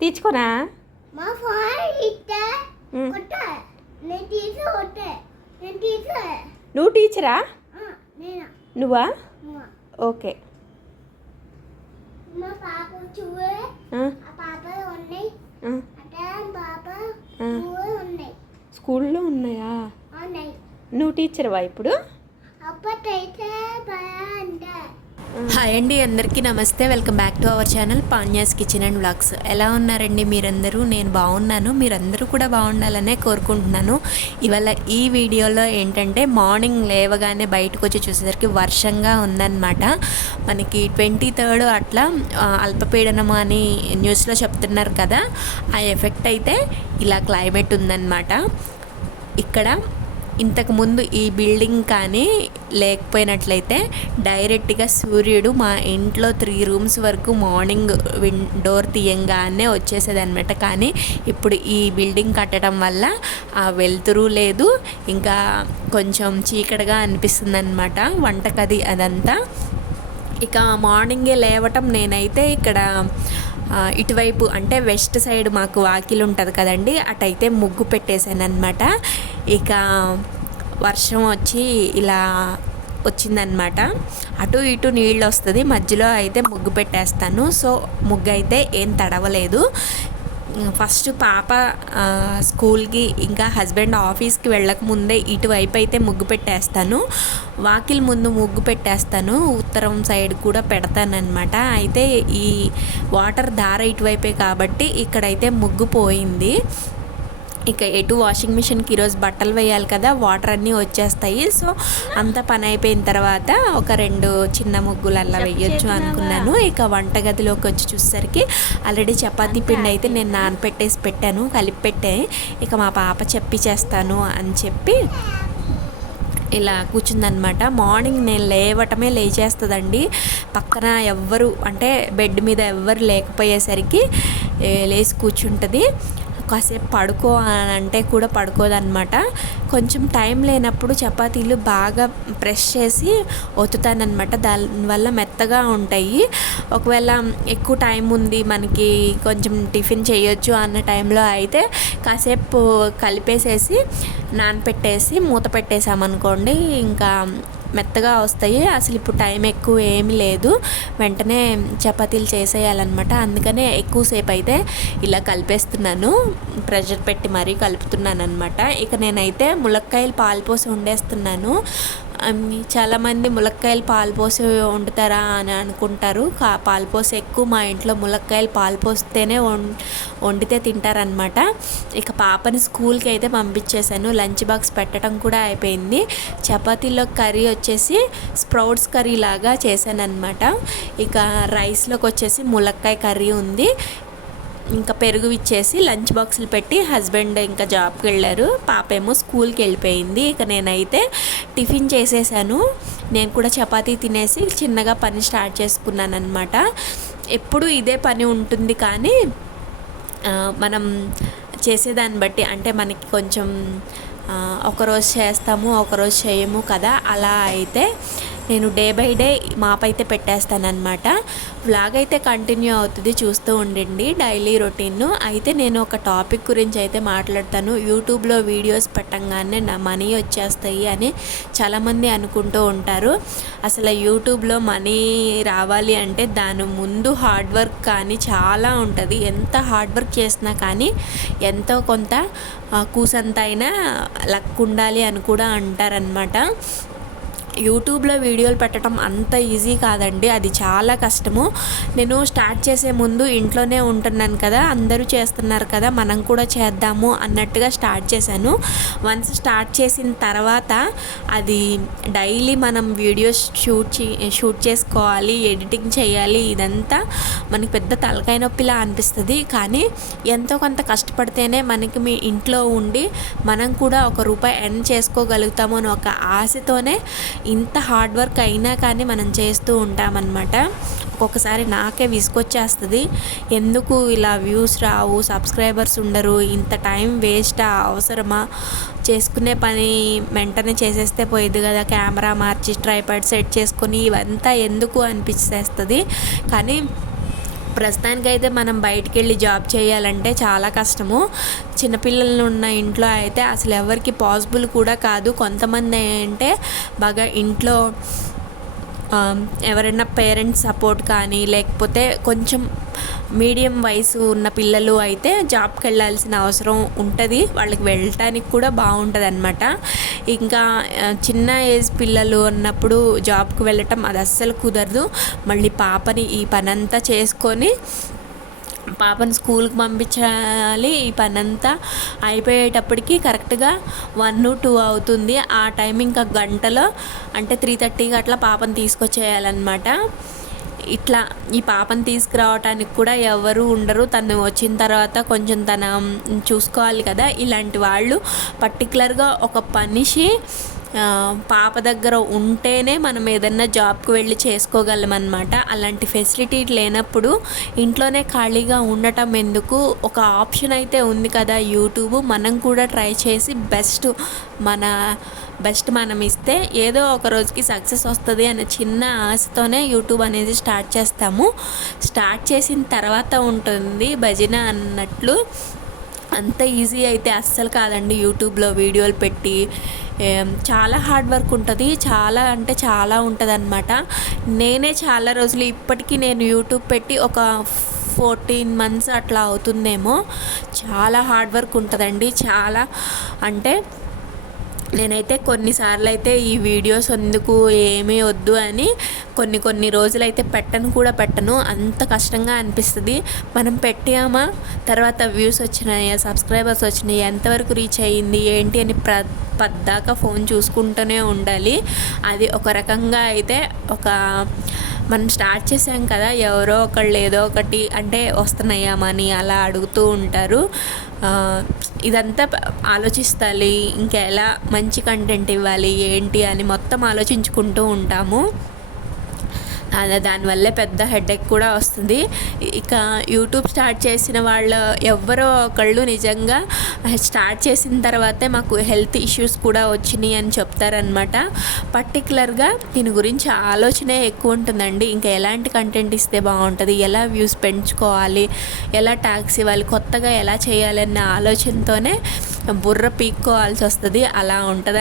తీర్చుకోనా? నువ్వు టీచరా? నేను? నువ్వా? ఓకే. స్కూల్లో ఉన్నాయా? నువ్వు టీచర్వా ఇప్పుడు? Mm. హాయ్ అండి అందరికీ నమస్తే. Welcome back to our channel పాన్యాస్ kitchen and vlogs ఎలా ఉన్నారండి మీరందరూ? నేను బాగున్నాను. మీరందరూ కూడా బాగుండాలనే కోరుకుంటున్నాను. ఇవాళ ఈ వీడియోలో ఏంటంటే మార్నింగ్ లేవగానే బయటకు వచ్చి చూసేసరికి వర్షంగా ఉందన్నమాట. మనకి ట్వంటీ థర్డ్ అట్లా ఆ, అల్పపీడనం అని న్యూస్లో చెప్తున్నారు కదా. ఆ ఎఫెక్ట్ అయితే ఇలా క్లైమేట్ ఉందన్నమాట. ఇక్కడ ఇంతకుముందు ఈ బిల్డింగ్ కానీ లేకపోయినట్లయితే డైరెక్ట్గా సూర్యుడు మా ఇంట్లో త్రీ రూమ్స్ వరకు మార్నింగ్ విన్ డోర్ తీయంగానే వచ్చేసేది అనమాట కానీ ఇప్పుడు ఈ బిల్డింగ్ కట్టడం వల్ల ఆ వెలుతురు లేదు. ఇంకా కొంచెం చీకటిగా అనిపిస్తుంది అనమాట వంటకది అదంతా. ఇక మార్నింగే లేవటం నేనైతే ఇక్కడ ఇటువైపు అంటే వెస్ట్ సైడ్ మాకు వాకిలు ఉంటుంది కదండి అటైతే ముగ్గు పెట్టేశాను అనమాట ఇక వర్షం వచ్చి ఇలా వచ్చిందనమాట అటు ఇటు నీళ్ళు వస్తుంది. మధ్యలో అయితే ముగ్గు పెట్టేస్తాను. సో ముగ్గు అయితే ఏం తడవలేదు. ఫస్ట్ పాప స్కూల్కి ఇంకా హస్బెండ్ ఆఫీస్కి వెళ్ళక ముందే ఇటువైపు అయితే ముగ్గు పెట్టేస్తాను. వాకిల్ ముందు ముగ్గు పెట్టేస్తాను. ఉత్తరం సైడ్ కూడా పెడతానమాట అయితే ఈ వాటర్ దార ఇటువైపే కాబట్టి ఇక్కడైతే ముగ్గు పోయింది. ఇక ఎటు వాషింగ్ మిషన్కి ఈరోజు బట్టలు వేయాలి కదా వాటర్ అన్నీ వచ్చేస్తాయి. సో అంత పని అయిపోయిన తర్వాత ఒక రెండు చిన్న ముగ్గులు అలా వేయొచ్చు అనుకున్నాను. ఇక వంటగదిలోకి వచ్చి చూసేసరికి ఆల్రెడీ చపాతీ పిండి అయితే నేను నానపెట్టేసి పెట్టాను కలిపి పెట్టే. ఇక మా పాప చెప్పి చేస్తాను అని చెప్పి ఇలా కూర్చుందనమాట మార్నింగ్ నేను లేవటమే లేచేస్తుందండి. పక్కన ఎవ్వరు అంటే బెడ్ మీద ఎవ్వరు లేకపోయేసరికి లేచి కూర్చుంటుంది. కాసేపు పడుకో అని అంటే కూడా పడుకోదనమాట కొంచెం టైం లేనప్పుడు చపాతీలు బాగా ప్రెస్ చేసి ఒత్తుతానమాట దానివల్ల మెత్తగా ఉంటాయి. ఒకవేళ ఎక్కువ టైం ఉంది మనకి కొంచెం టిఫిన్ చేయొచ్చు అన్న టైంలో అయితే కాసేపు కలిపేసేసి నానపెట్టేసి మూత పెట్టేసామనుకోండి ఇంకా మెత్తగా వస్తాయి. అసలు ఇప్పుడు టైం ఎక్కువ ఏమీ లేదు. వెంటనే చపాతీలు చేసేయాలన్నమాట. అందుకనే ఎక్కువసేపు అయితే ఇలా కలిపేస్తున్నాను. ప్రెషర్ పెట్టి మరీ కలుపుతున్నాను అనమాట ఇక నేనైతే ములక్కాయలు పాలు పోసి వండేస్తున్నాను. చాలామంది ములక్కాయలు పాలు పోసి వండుతారా అని అనుకుంటారు. కా పాలు పోసి ఎక్కువ మా ఇంట్లో ములక్కాయలు పాలు పోస్తేనే వం వండితే తింటారనమాట ఇక పాపని స్కూల్కి అయితే పంపించేశాను. లంచ్ బాక్స్ పెట్టడం కూడా అయిపోయింది. చపాతీలో కర్రీ వచ్చేసి స్ప్రౌట్స్ కర్రీ లాగా చేశాను అనమాట ఇక రైస్లోకి వచ్చేసి ములక్కాయ కర్రీ ఉంది. ఇంకా పెరుగు ఇచ్చేసి లంచ్ బాక్సులు పెట్టి హస్బెండ్ ఇంకా జాబ్కి వెళ్ళారు. పాప ఏమో స్కూల్కి వెళ్ళిపోయింది. ఇక నేనైతే టిఫిన్ చేసేసాను. నేను కూడా చపాతీ తినేసి చిన్నగా పని స్టార్ట్ చేసుకున్నాను అనమాట ఎప్పుడు ఇదే పని ఉంటుంది కానీ మనం చేసేదాన్ని బట్టి అంటే మనకి కొంచెం ఒకరోజు చేస్తాము ఒకరోజు చేయము కదా. అలా అయితే నేను డే బై డే మాప్ అయితే పెట్టేస్తానమాట వ్లాగ్ అయితే కంటిన్యూ అవుతుంది చూస్తూ ఉండండి. డైలీ రొటీన్ అయితే నేను ఒక టాపిక్ గురించి అయితే మాట్లాడతాను. యూట్యూబ్లో వీడియోస్ పెట్టంగానే నా మనీ వచ్చేస్తాయి అని చాలామంది అనుకుంటూ ఉంటారు. అసలు యూట్యూబ్లో మనీ రావాలి అంటే దాని ముందు హార్డ్ వర్క్ కానీ చాలా ఉంటుంది. ఎంత హార్డ్ వర్క్ చేసినా కానీ ఎంతో కొంత కూసంతైనా కూసంత అయినా లక్ ఉండాలి అని కూడా అంటారనమాట యూట్యూబ్లో వీడియోలు పెట్టడం అంత ఈజీ కాదండి. అది చాలా కష్టము. నేను స్టార్ట్ చేసే ముందు ఇంట్లోనే ఉంటున్నాను కదా అందరూ చేస్తున్నారు కదా మనం కూడా చేద్దాము అన్నట్టుగా స్టార్ట్ చేశాను. వన్స్ స్టార్ట్ చేసిన తర్వాత అది డైలీ మనం వీడియోస్ షూట్ చే షూట్ చేసుకోవాలి ఎడిటింగ్ చేయాలి ఇదంతా మనకి పెద్ద తలకాయ నొప్పిలా అనిపిస్తుంది. కానీ ఎంతో కొంత కష్టపడితేనే మనకి మీ ఇంట్లో ఉండి మనం కూడా ఒక రూపాయి ఎర్న్ చేసుకోగలుగుతాము అని ఒక ఆశతోనే ఇంత హార్డ్ వర్క్ అయినా కానీ మనం చేస్తూ ఉంటామన్నమాట. ఒక్కొక్కసారి నాకే విసుకొచ్చేస్తుంది ఎందుకు ఇలా వ్యూస్ రావు సబ్స్క్రైబర్స్ ఉండరు ఇంత టైం వేస్ట్ అవసరమా? చేసుకునే పని వెంటనే చేసేస్తే పోయేది కదా కెమెరా మార్చి ట్రైపాడ్ సెట్ చేసుకొని ఇవంతా ఎందుకు అనిపించేస్తుంది? కానీ ప్రస్తుతానికైతే మనం బయటికి వెళ్ళి జాబ్ చేయాలంటే చాలా కష్టము. చిన్నపిల్లలు ఉన్న ఇంట్లో అయితే అసలు ఎవరికి పాసిబుల్ కూడా కాదు. కొంతమంది అంటే బాగా ఇంట్లో ఎవరైనా పేరెంట్స్ సపోర్ట్ కానీ లేకపోతే కొంచెం మీడియం వయసు ఉన్న పిల్లలు అయితే జాబ్కి వెళ్ళాల్సిన అవసరం ఉంటుంది. వాళ్ళకి వెళ్ళటానికి కూడా బాగుంటుంది అనమాట ఇంకా చిన్న ఏజ్ పిల్లలు అన్నప్పుడు జాబ్కి వెళ్ళటం అది అస్సలు కుదరదు. మళ్ళీ పాపని ఈ పనంతా చేసుకొని పాపని స్కూల్కి పంపించాలి. ఈ పని అంతా అయిపోయేటప్పటికి కరెక్ట్గా వన్ టూ అవుతుంది. ఆ టైం ఇంకా గంటలో అంటే త్రీ థర్టీకి అట్లా పాపని తీసుకొచ్చేయాలన్నమాట. ఇట్లా ఈ పాపను తీసుకురావటానికి కూడా ఎవరు ఉండరు. తను వచ్చిన తర్వాత కొంచెం తన చూసుకోవాలి కదా. ఇలాంటి వాళ్ళు పర్టికులర్గా ఒక మనిషి పాప దగ్గర ఉంటేనే మనం ఏదన్నా జాబ్కి వెళ్ళి చేసుకోగలం అనమాట అలాంటి ఫెసిలిటీ లేనప్పుడు ఇంట్లోనే ఖాళీగా ఉండటం ఎందుకు? ఒక ఆప్షన్ అయితే ఉంది కదా యూట్యూబ్. మనం కూడా ట్రై చేసి బెస్ట్ మన బెస్ట్ మనం ఇస్తే ఏదో ఒక రోజుకి సక్సెస్ వస్తుంది అనే చిన్న ఆశతోనే యూట్యూబ్ అనేది స్టార్ట్ చేస్తాము. స్టార్ట్ చేసిన తర్వాత ఉంటుంది భజన అన్నట్లు. అంత ఈజీ అయితే అస్సలు కాదండి యూట్యూబ్లో వీడియోలు పెట్టి. చాలా హార్డ్ వర్క్ ఉంటుంది. చాలా అంటే చాలా ఉంటుంది అనమాట నేనే చాలా రోజులు ఇప్పటికీ నేను యూట్యూబ్ పెట్టి ఒక ఫోర్టీన్ మంత్స్ అట్లా అవుతుందేమో. చాలా హార్డ్ వర్క్ ఉంటుందండి. చాలా అంటే నేనైతే కొన్నిసార్లు అయితే ఈ వీడియోస్ ఎందుకు ఏమీ వద్దు అని కొన్ని కొన్ని రోజులైతే పెట్టను కూడా పెట్టను. అంత కష్టంగా అనిపిస్తుంది. మనం పెట్టామా? తర్వాత వ్యూస్ వచ్చినాయా? సబ్స్క్రైబర్స్ వచ్చినాయి? ఎంతవరకు రీచ్ అయ్యింది? ఏంటి అని ప్ర పద్దాక ఫోన్ చూసుకుంటూనే ఉండాలి. అది ఒక రకంగా అయితే ఒక మనం స్టార్ట్ చేసాం కదా ఎవరో ఒకళ్ళు ఏదో ఒకటి అంటే వస్తున్నాయామని అలా అడుగుతూ ఉంటారు. ఇదంతా ఆలోచిస్తాలి ఇంకా ఎలా మంచి కంటెంట్ ఇవ్వాలి ఏంటి అని మొత్తం ఆలోచించుకుంటూ ఉంటాము. అలా దానివల్లే పెద్ద హెడేక్ కూడా వస్తుంది. ఇక యూట్యూబ్ స్టార్ట్ చేసిన వాళ్ళు ఎవరో ఒకళ్ళు నిజంగా స్టార్ట్ చేసిన తర్వాతే మాకు హెల్త్ ఇష్యూస్ కూడా వచ్చినాయి అని చెప్తారనమాట పర్టికులర్గా దీని గురించి ఆలోచనే ఎక్కువ ఉంటుందండి. ఇంకా ఎలాంటి కంటెంట్ ఇస్తే బాగుంటుంది? ఎలా వ్యూస్ పెంచుకోవాలి? ఎలా ట్యాక్స్ ఇవ్వాలి? కొత్తగా ఎలా చేయాలి అన్న ఆలోచనతోనే బుర్ర పీక్కోవాల్సి వస్తుంది. అలా ఉంటుంది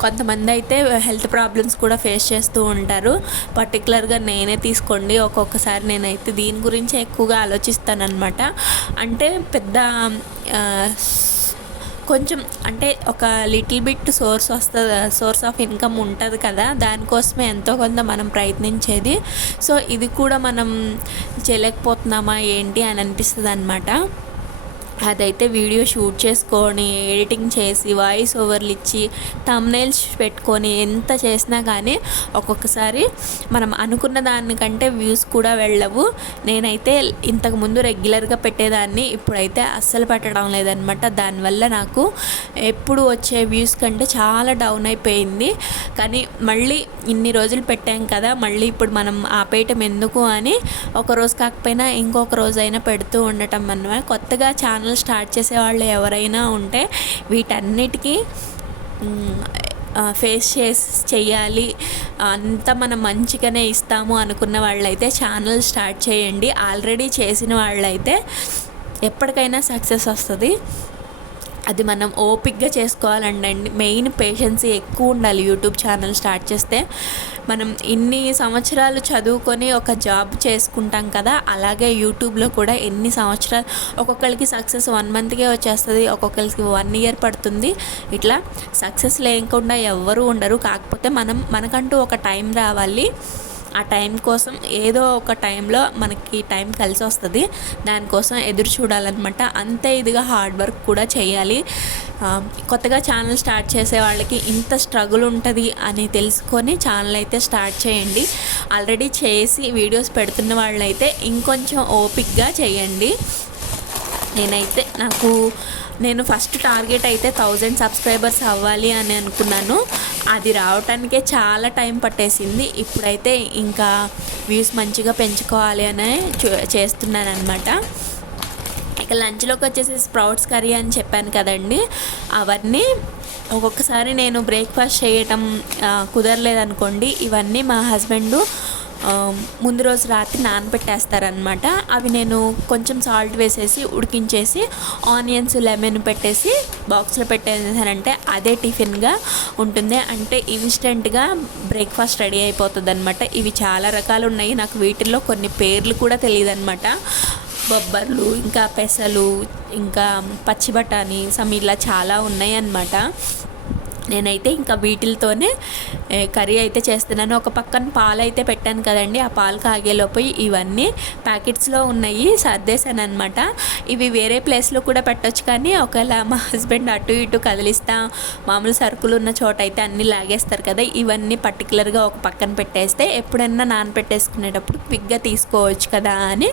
కొంతమంది అయితే హెల్త్ ప్రాబ్లమ్స్ కూడా ఫేస్ చేస్తూ ఉంటారు. పర్టికులర్గా నేనే తీసుకోండి ఒక్కొక్కసారి నేనైతే దీని గురించి ఎక్కువగా ఆలోచిస్తానమాట అంటే పెద్ద కొంచెం అంటే ఒక లిటిల్ బిట్ సోర్స్ వస్తుంది సోర్స్ ఆఫ్ ఇన్కమ్ ఉంటుంది కదా దానికోసమే ఎంతో కొంత మనం ప్రయత్నించేది. సో ఇది కూడా మనం చేయలేకపోతున్నామా ఏంటి అని అనిపిస్తుంది అనమాట అదైతే వీడియో షూట్ చేసుకొని ఎడిటింగ్ చేసి వాయిస్ ఓవర్లు ఇచ్చి తమ్నైల్స్ పెట్టుకొని ఎంత చేసినా కానీ ఒక్కొక్కసారి మనం అనుకున్న దానికంటే వ్యూస్ కూడా వెళ్ళవు. నేనైతే ఇంతకుముందు రెగ్యులర్గా పెట్టేదాన్ని ఇప్పుడైతే అస్సలు పెట్టడం లేదనమాట దానివల్ల నాకు ఎప్పుడు వచ్చే వ్యూస్ కంటే చాలా డౌన్ అయిపోయింది. కానీ మళ్ళీ ఇన్ని రోజులు పెట్టాం కదా మళ్ళీ ఇప్పుడు మనం ఆపేయటం ఎందుకు అని ఒక రోజు కాకపోయినా ఇంకొక రోజు అయినా పెడుతూ ఉండటం అన్నమాట. కొత్తగా ఛానల్ స్టార్ట్ చేసే వాళ్ళు ఎవరైనా ఉంటే వీటన్నిటికీ ఫేస్ చేసి చేయాలి అంత మనం మంచిగానే ఇస్తాము అనుకున్న వాళ్ళైతే ఛానల్ స్టార్ట్ చేయండి. ఆల్రెడీ చేసిన వాళ్ళైతే ఎప్పటికైనా సక్సెస్ వస్తుంది. అది మనం ఓపిక్గా చేసుకోవాలండి. మెయిన్ పేషెన్సీ ఎక్కువ ఉండాలి యూట్యూబ్ ఛానల్ స్టార్ట్ చేస్తే. మనం ఇన్ని సంవత్సరాలు చదువుకొని ఒక జాబ్ చేసుకుంటాం కదా అలాగే యూట్యూబ్లో కూడా ఎన్ని సంవత్సరాలు ఒక్కొక్కరికి సక్సెస్ వన్ మంత్కే వచ్చేస్తుంది ఒక్కొక్కరికి వన్ ఇయర్ పడుతుంది. ఇట్లా సక్సెస్ లేకుండా ఎవ్వరూ ఉండరు. కాకపోతే మనం మనకంటూ ఒక టైం రావాలి. ఆ టైం కోసం ఏదో ఒక టైంలో మనకి టైం కలిసి వస్తుంది. దానికోసం ఎదురు చూడాలన్నమాట. అంతే ఇదిగా హార్డ్ వర్క్ కూడా చేయాలి. కొత్తగా ఛానల్ స్టార్ట్ చేసే వాళ్ళకి ఇంత స్ట్రగుల్ ఉంటుంది అని తెలుసుకొని ఛానల్ అయితే స్టార్ట్ చేయండి. ఆల్రెడీ చేసి వీడియోస్ పెడుతున్న వాళ్ళైతే ఇంకొంచెం ఓపిక్గా చేయండి. నేనైతే నాకు నేను ఫస్ట్ టార్గెట్ అయితే థౌజండ్ సబ్స్క్రైబర్స్ అవ్వాలి అని అనుకున్నాను. అది రావటానికే చాలా టైం పట్టేసింది. ఇప్పుడైతే ఇంకా వ్యూస్ మంచిగా పెంచుకోవాలి అనే చేస్తున్నాను అనమాట ఇక లంచ్లోకి వచ్చేసి స్ప్రౌట్స్ కర్రీ అని చెప్పాను కదండి. అవన్నీ ఒక్కొక్కసారి నేను బ్రేక్ఫాస్ట్ చేయటం కుదరలేదనుకోండి. ఇవన్నీ మా హస్బెండ్ ముందు రోజు రాత్రి నానబెట్టేస్తారనమాట అవి నేను కొంచెం సాల్ట్ వేసేసి ఉడికించేసి ఆనియన్స్ లెమన్ పెట్టేసి బాక్స్లో పెట్టేసానంటే అదే టిఫిన్గా ఉంటుంది. అంటే ఇన్స్టెంట్గా బ్రేక్ఫాస్ట్ రెడీ అయిపోతుంది అనమాట ఇవి చాలా రకాలు ఉన్నాయి. నాకు వీటిల్లో కొన్ని పేర్లు కూడా తెలియదు అనమాట బొబ్బర్లు ఇంకా పెసలు ఇంకా పచ్చి బఠానీ సమ్ ఇలా చాలా ఉన్నాయి అన్నమాట నేనైతే ఇంకా వీటిలతోనే కర్రీ అయితే చేస్తున్నాను. ఒక పక్కన పాలు అయితే పెట్టాను కదండి. ఆ పాలు కాగేలోపు ఇవన్నీ ప్యాకెట్స్లో ఉన్నాయి. సర్దేశాను అనమాట ఇవి వేరే ప్లేస్లో కూడా పెట్టొచ్చు కానీ ఒకవేళ మా హస్బెండ్ అటు ఇటు కదిలిస్తా మామూలు సరుకులు ఉన్న చోట అయితే అన్నీ లాగేస్తారు కదా. ఇవన్నీ పర్టికులర్గా ఒక పక్కన పెట్టేస్తే ఎప్పుడైనా నానపెట్టేసుకునేటప్పుడు క్విక్గా తీసుకోవచ్చు కదా అని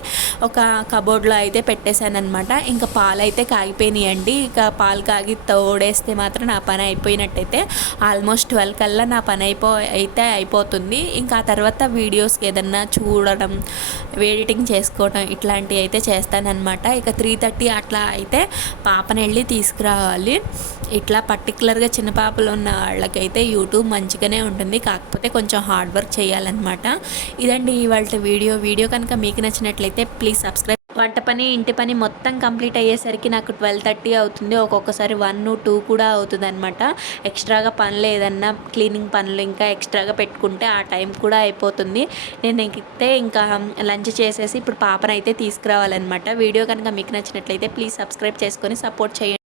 ఒక కబోర్డ్లో అయితే పెట్టేశాను అనమాట ఇంకా పాలు అయితే కాగిపోయినాయండి. ఇక పాలు కాగి తోడేస్తే మాత్రం నా పని అయిపోయినట్టయితే. ఆల్మోస్ట్ ట్వెల్వ్ కల్లా నా పని అయిపో అయితే అయిపోతుంది. ఇంకా ఆ తర్వాత వీడియోస్కి ఏదన్నా చూడడం ఎడిటింగ్ చేసుకోవడం ఇట్లాంటివి అయితే చేస్తానన్నమాట. ఇక త్రీ థర్టీ అట్లా అయితే పాపని వెళ్ళి తీసుకురావాలి. ఇట్లా పర్టికులర్గా చిన్న పాపలు ఉన్న వాళ్ళకైతే యూట్యూబ్ మంచిగానే ఉంటుంది. కాకపోతే కొంచెం హార్డ్ వర్క్ చేయాలన్నమాట. ఇదండి ఇవాళ వీడియో. వీడియో కనుక మీకు నచ్చినట్లయితే ప్లీజ్ సబ్స్క్రైబ్ వంట పని ఇంటి పని మొత్తం కంప్లీట్ అయ్యేసరికి నాకు ట్వెల్వ్ థర్టీ అవుతుంది. ఒక్కొక్కసారి వన్ టూ కూడా అవుతుంది అనమాట ఎక్స్ట్రాగా పనులు ఏదన్నా క్లీనింగ్ పనులు ఇంకా ఎక్స్ట్రాగా పెట్టుకుంటే ఆ టైం కూడా అయిపోతుంది. నేను అయితే ఇంకా లంచ్ చేసేసి ఇప్పుడు పాపనైతే తీసుకురావాలన్నమాట. వీడియో కనుక మీకు నచ్చినట్లయితే ప్లీజ్ సబ్స్క్రైబ్ చేసుకొని సపోర్ట్ చేయండి.